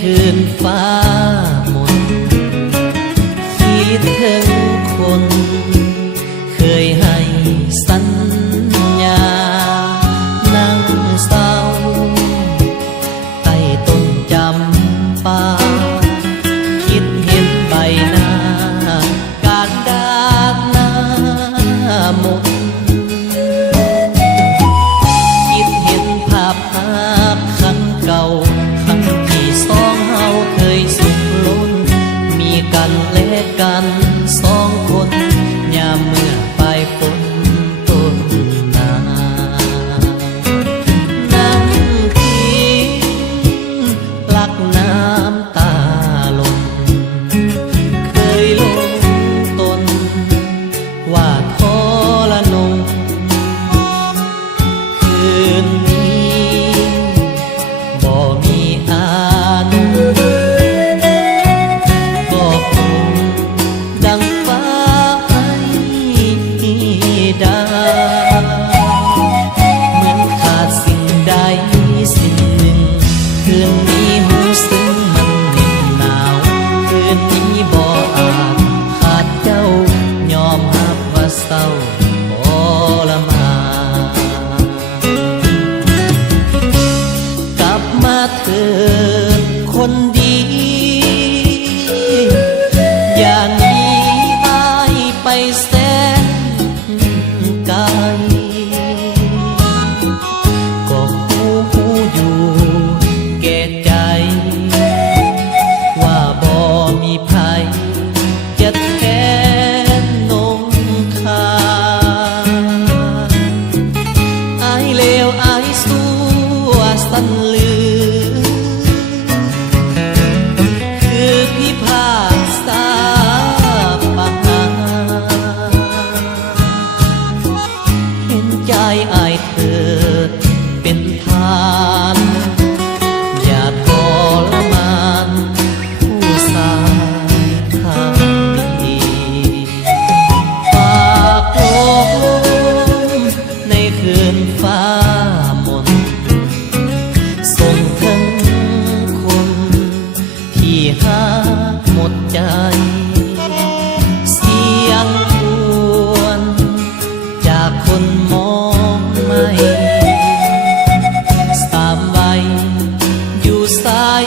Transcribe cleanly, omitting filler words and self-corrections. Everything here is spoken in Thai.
คืนฟ้ามนคิดถึงคนเคยให้สัญญานั่งเศร้าใต้ต้นจำปาคิดเห็นใบหน้ากาดดากหน้ามนคิดเห็นภาพภาพครั้งเก่ากันและกันสองคนยามเมื่อปลายฝนต้นหนาวนั่งคิดหลักน้ำตาลงเคยลงตนว่าทรนงคืนนี้บ่มีอานุเหมือนขาดสิ่งใดสิ่งหนึ่งคืนนี้หูซึ้งมันเหน็บหนาวคืนนี้บ่อาจขาดเจ้ายอมรับว่าเศร้าทรมานกลับมาเถิดคนดีอย่าหนีอายไปแสนไกลก็หูอยู่แก่ใจว่าบ่มีภัยจะแทนนงคาอายเลวอายสัวสันลือคือพิพากษาใจอายเถิดเป็นทานอย่าทรมานผู้สายทางดีฝากลมในคืนฟ้ามนส่งถึงคนที่หาหมดใจเสียงครวญจากคนมองไม่สามใบอยู่สาย